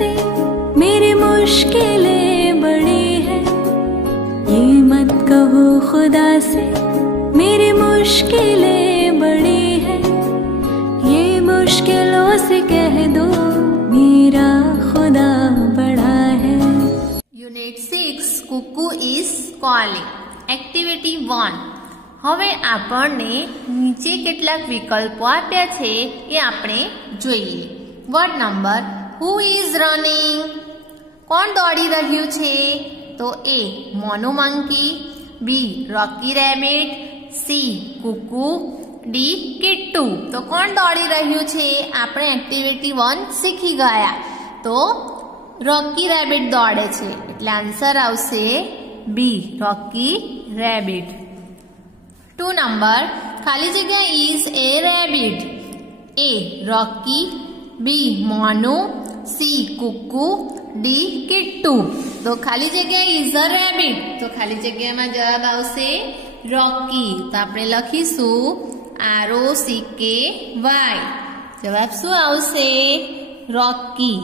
से मेरी मुश्किलें बड़ी हैं, ये मत कहो खुदा से मेरी मुश्किलें बड़ी हैं, ये मुश्किलों से कह दो मेरा खुदा बड़ा है। Unit 6 Kuku is calling activity 1। હવે આપણને નીચે કેટલાક વિકલ્પો આપ્યા છે એ આપણે જોઈએ। Word number who is running, કોણ દોડી રહ્યું છે? તો એ મોનુ મંકી, બી રોકી rabbit, C Kuku, D Kittu. તો કોણ દોડી રહ્યું છે? આપણે એક્ટિવિટી 1 શીખી ગયા, તો રોકી રેબિટ દોડે છે એટલે આન્સર આવશે બી રોકી રેબિટ। 2 નંબર ખાલી જગ્યા is a rabbit, A Rocky, B Monu, C Kuku, D Kittu. તો ખાલી જગ્યા ઇઝ અ રેબિટ, તો ખાલી જગ્યામાં જવાબ આવશે રોકી। તો આપણે લખીશું ROCKY, જવાબ શું આવશે? રોકી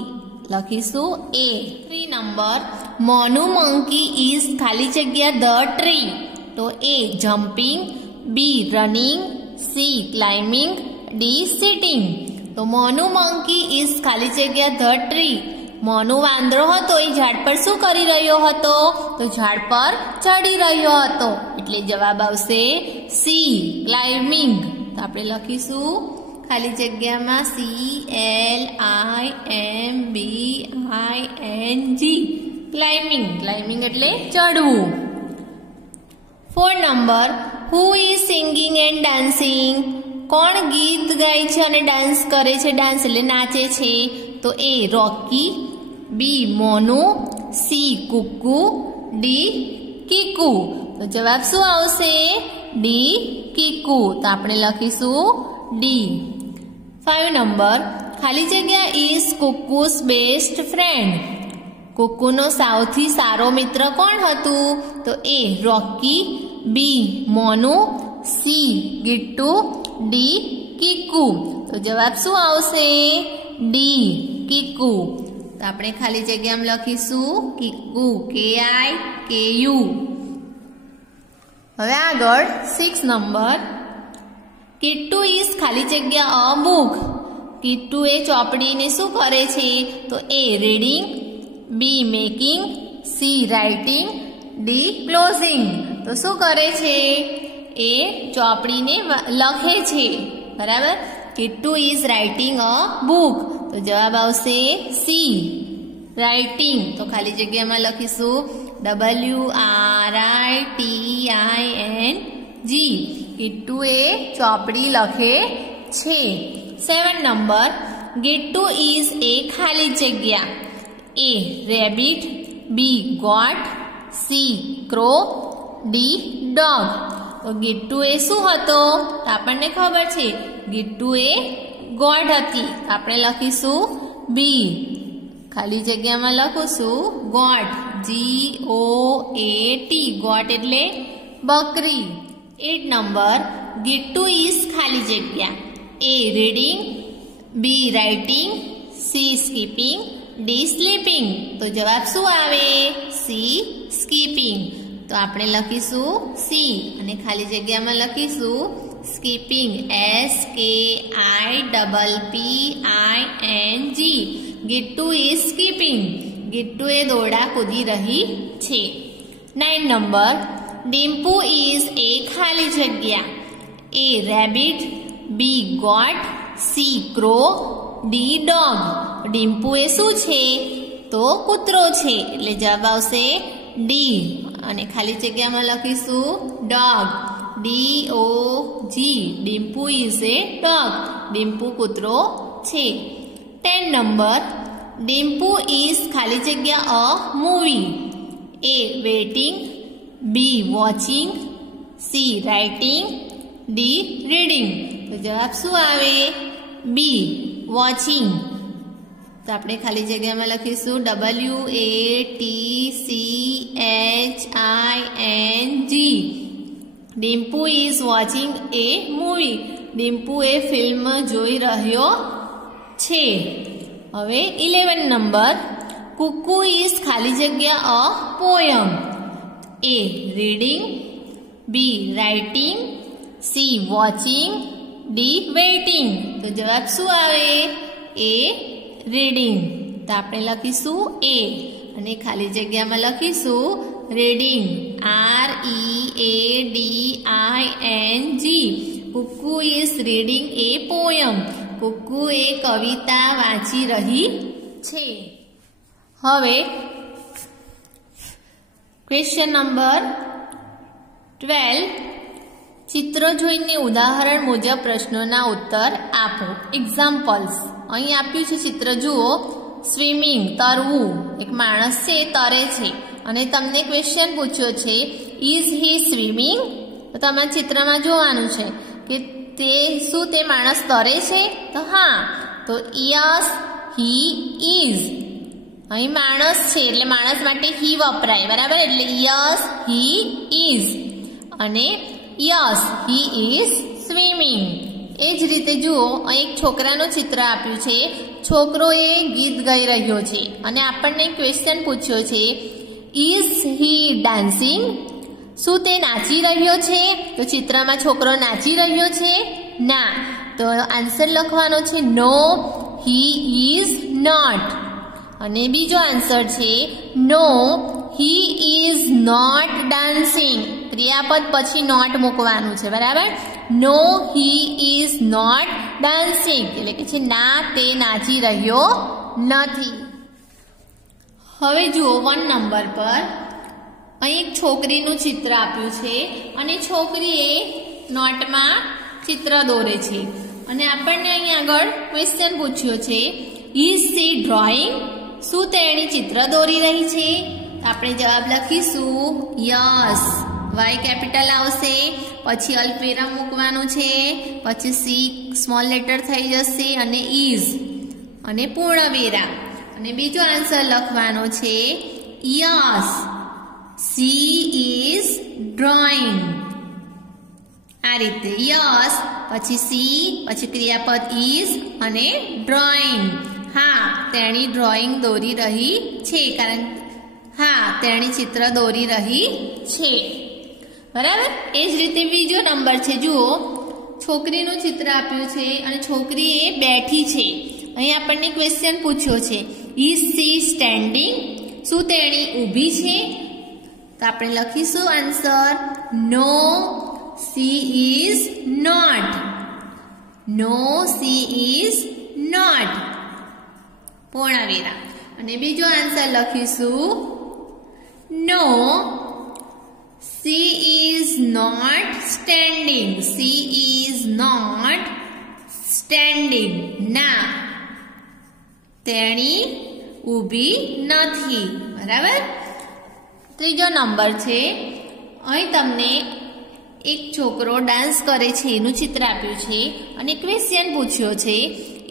લખીશું એ। 3 નંબર મોનુ મંકી ઇઝ ખાલી જગ્યા ધ ટ્રી, તો A jumping, B running, C climbing, D sitting. તો મોનુ મંકી ઇઝ ખાલી જગ્યા ધ ટ્રી, મોનુ વાંદરો હતો એ ઝાડ પર શું કરી રહ્યો હતો? તો ઝાડ પર ચડી રહ્યો હતો એટલે જવાબ આવશે સી ક્લાઇમ્બિંગ। તો આપણે લખીશું ખાલી જગ્યામાં CLIMBING ક્લાઇમ્બિંગ, ક્લાઇમ્બિંગ એટલે ચડવું। 4 number who is singing and dancing, કોણ ગીત ગાય છે અને ડાન્સ કરે છે? ડાન્સ એટલે નાચે છે, તો એ Rocky, B Monu, C Kuku, D Kiku. તો જવાબ શું આવશે? ડી કીકુ। તો આપણે લખીશું ડી। 5 નંબર ખાલી જગ્યા ઇઝ કુકુસ બેસ્ટ ફ્રેન્ડ, કુકુનો સૌથી સારો મિત્ર કોણ હતું? તો એ Rocky, B Monu, C Gittu, D Kiku. તો જવાબ શું આવશે? ડી કીકુ। તો આપણે ખાલી જગ્યામાં લખીશું કીકુ, KIKU। હવે આગળ 6 નંબર કિટ્ટુ ઇઝ ખાલી જગ્યા અ બુક, કિટ્ટુ એ ચોપડીને શું કરે છે? તો A reading, B making, C writing, D closing. તો શું કરે છે? એ ચોપડીને લખે છે, બરાબર। Kittu is writing a book, તો જવાબ આવશે સી રાઇટિંગ। તો ખાલી જગ્યામાં લખીશું WRITING, કિટ્ટુ એ ચોપડી લખે છે। 7 નંબર ગિટ્ટુ ઇઝ એ ખાલી જગ્યા, A rabbit, B goat, C crow, D dog. તો ગિટ્ટુ એ શું હતો? તો આપણને ખબર છે ગિટ્ટુ એ ગોટ હતી, આપણે લખીશું બી, ખાલી જગ્યામાં લખીશું ગોટ, GOAT, ગોટ એટલે બકરી। 8 નંબર ગિટ્ટુ ઇઝ ખાલી જગ્યા, A reading, B writing, C skipping, D sleeping. તો જવાબ શું આવે? C skipping. તો આપણે લખીશું સી અને ખાલી જગ્યામાં લખીશું skipping, SKIPPING, Gittu is skipping, Gittu એ દોરડા કૂદી રહી છે। 9 નંબર ડિમ્પુ ઇઝ એ ખાલી જગ્યા, A rabbit, B goat, C crow, D dog. Dimpu એ શું છે? તો કૂતરો છે એટલે જવાબ આવશે ડી અને ખાલી જગ્યામાં લખીશું dog, DOG, Dimpu is a dog, Dimpu કૂતરો છે। 10 નંબર ડિમ્પુ ઇઝ ખાલી જગ્યા a movie, A waiting, B watching, C writing, D reading. તો જવાબ શું આવે? B watching. તો આપણે ખાલી જગ્યામાં લખીશું WATCHING, Dimpu is watching a movie, Dimpu એ ફિલ્મ જોઈ રહ્યો છે। હવે 11 નંબર, કુકુ ઇઝ ખાલી જગ્યા a poem. A. Reading, B. Writing, C. Watching, D. Waiting. તો જવાબ શું આવે? A. રીડિંગ. તો આપણે લખીશું A અને ખાલી જગ્યામાં લખીશું reading, READING. Kuku is reading a poem. Kuku એ કવિતા વાંચી રહી છે. હવે ક્વેશ્ચન નંબર 12, ચિત્રો જોઈને ઉદાહરણ મુજબ પ્રશ્નોના ઉત્તર આપો. એક્ઝામ્પલ્સ અહીં આપ્યું છે ચિત્ર જુઓ. સ્વિમિંગ, તરવું. એક માણસ છે તરે છે અને તમને ક્વેશ્ચન પૂછ્યો છે ઇઝ હી સ્વિમિંગ. તો તમારે ચિત્રમાં જોવાનું છે કે તે માણસ તરે છે? તો હા, તો યસ હી ઇઝ. અહીં માણસ છે એટલે માણસ માટે હી વપરાય, બરાબર? એટલે યસ હી ઇઝ અને યસ હી ઇઝ સ્વિમિંગ. એ જ રીતે જુઓ, અહીં એક છોકરાનું ચિત્ર આપ્યું છે. છોકરો એ ગીત ગાઈ રહ્યો છે અને આપણને ક્વેશ્ચન પૂછ્યો છે ઇઝ હી ડાન્સિંગ. શું તે નાચી રહ્યો છે? તો ચિત્રમાં છોકરો નાચી રહ્યો છે? ના. તો આન્સર લખવાનો છે નો, હી ઇઝ નોટ. અને બીજો આન્સર છે નો, હી ઇઝ નોટ ડાન્સિંગ. ક્રિયાપદ પછી નોટ મૂકવાનું છે, બરાબર? નો, હી ઇઝ નોટ ડાન્સિંગ એટલે કે છે ના, તે નાચી રહ્યો નથી. હવે જુઓ 1 નંબર પર અહીં એક છોકરીનું ચિત્ર આપ્યું છે અને છોકરીએ નોટમાં ચિત્ર દોરે છે અને આપણને અહીં આગળ ક્વેશ્ચન પૂછ્યો છે ઇઝ સી ડ્રોઈંગ. શું તેણી ચિત્ર દોરી રહી છે? આપણે જવાબ લખીશું યસ. વાય કેપિટલ આવશે, પછી અલ્પવિરામ મૂકવાનું છે, પછી સી સ્મોલ લેટર થઈ જશે અને ઇઝ અને પૂર્ણવિરામ. અને બીજો આન્સર લખવાનો છે યસ સી ઇઝ ડ્રોઈંગ. આ રીતે યસ પછી સી પછી ક્રિયાપદ ઇઝ અને ડ્રોઈંગ. હા, તેણી ડ્રોઈંગ દોરી રહી છે, કારણ હા તેણી ચિત્ર દોરી રહી છે, બરાબર? એ જ રીતે બીજો નંબર છે જુઓ. છોકરીનું ચિત્ર આપ્યું છે અને છોકરી એ બેઠી છે. અહીં આપણને ક્વેશ્ચન પૂછ્યો છે ઇઝ સી સ્ટેન્ડિંગ. શું તેણી ઊભી છે? તો આપણે લખીશું answer no, C is not. No, C is not. પૂર્ણવિરામ. અને બીજો આન્સર લખીશું no, C is not standing. C is not standing. ના, તેણી ઊભી નથી, બરાબર? ત્રીજો નંબર છે. અહીં તમને એક છોકરો ડાન્સ કરે છે એનું ચિત્ર આપ્યું છે અને ક્વેશ્ચન પૂછ્યો છે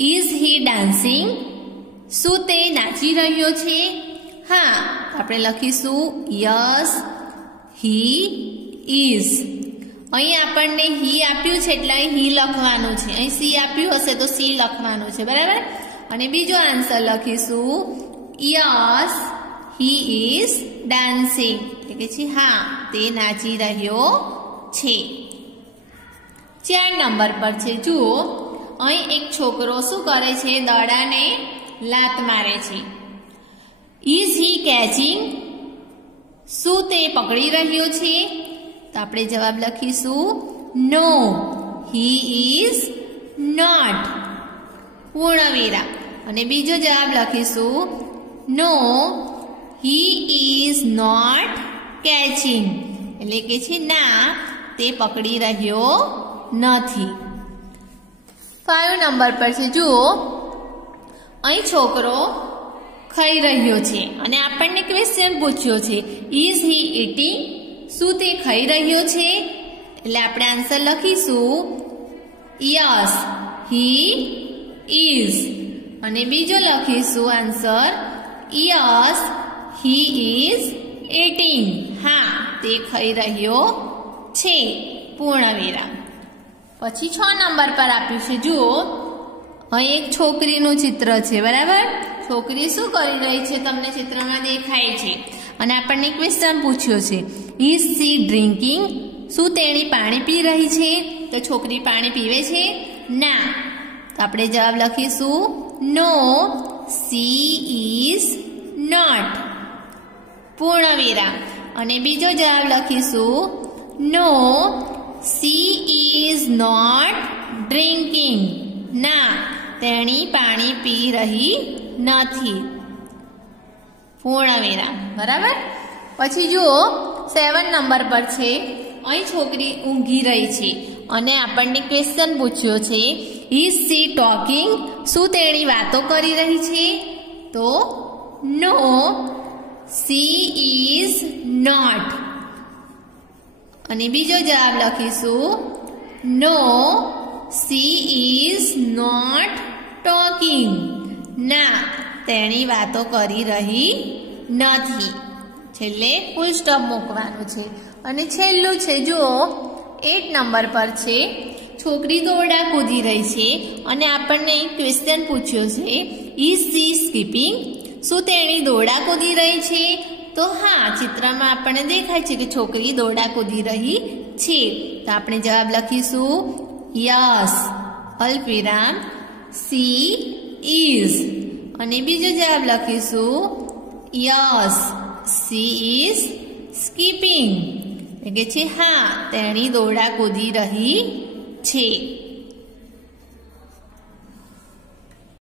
ઇઝ હી ડાન્સિંગ. શું તે નાચી રહ્યો છે? હા, આપણે લખીશું યસ હી ઇઝ. અહીં આપણને હી આપ્યું છે એટલે અહીં હી લખવાનું છે. અહીં સી આપ્યું હશે તો સી લખવાનું છે, બરાબર? અને બીજો આન્સર લખીશું યસ હી ઇઝ ડાન્સિંગ એટલે કે છે હા, તે નાચી રહ્યો છે. 4 નંબર પર છે જુઓ. અહીં એક છોકરો શું કરે છે? દડાને લાત મારે છે. Is he catching. શું તે પકડી રહ્યો છે? તો આપણે જવાબ લખીશું નો, હી ઇઝ નોટ. પૂર્ણવિરામ. અને બીજો જવાબ લખીશું નો, હી ઇઝ નોટ કેચિંગ એટલે કે છે ના, તે પકડી રહ્યો નથી. 5 નંબર પર છે જુઓ. અહીં છોકરો ખાઈ રહ્યો છે અને આપણને ક્વેશ્ચન પૂછ્યો છે ઇઝ હી ઇટિંગ. શું તે ખાઈ રહ્યો છે? એટલે આપણે આન્સર લખીશું યસ હી ઇઝ. અને બીજો લખીશું answer yes he is eating. હા, તે ખાઈ રહ્યો છે. પૂર્ણવિરામ. પછી 6 નંબર પર આપ્યું છે જુઓ. અહીં એક છોકરીનું ચિત્ર છે, બરાબર? છોકરી શું કરી રહી છે તમને ચિત્રમાં દેખાય છે. અને આપણને ક્વેશ્ચન પૂછ્યો છે, ઇઝ સી ડ્રિંકિંગ? શું તેણી પાણી પી રહી છે? તો છોકરી પાણી પીવે છે? ના. તો આપણે જવાબ લખીશું નો, સી ઇઝ નોટ. પૂર્ણ વિરામ. અને બીજો જવાબ લખીશું no, C is not drinking. ના, તેણી પાણી પી રહી નથી. પૂર્ણ વિરામ. બરાબર? પછી જુઓ 7 નંબર પર છે, અહીં છોકરી ઊંઘી રહી છે અને આપણને ક્વેશ્ચન પૂછ્યો છે, ઇઝ સી ટોકિંગ? શું તેણી વાતો કરી રહી છે? તો નો, સી ઇઝ નોટ. અને બીજો જવાબ લખીશું no, C is not talking. ના, તેણી વાતો કરી રહી નથી. છેલ્લે ફૂલ સ્ટોપ મૂકવાનું છે. અને છેલ્લું છે જુઓ 8 નંબર પર છે, છોકરી દોરડા કૂદી રહી છે અને આપણને ક્વેશ્ચન પૂછ્યો છે, ઇઝ સી સ્કીપિંગ? શું તેણી દોરડા કૂદી રહી છે? તો હા, ચિત્રમાં આપણને દેખાય છે કે છોકરી દોરડા કૂદી રહી છે. તો આપણે જવાબ લખીશું યસ, અલ્પવિરામ, સી ઇઝ. અને બીજો જવાબ લખીશું યસ, સી ઇઝ સ્કીપિંગ. એટલે કે છે હા, તેણી દોરડા કૂદી રહી છે.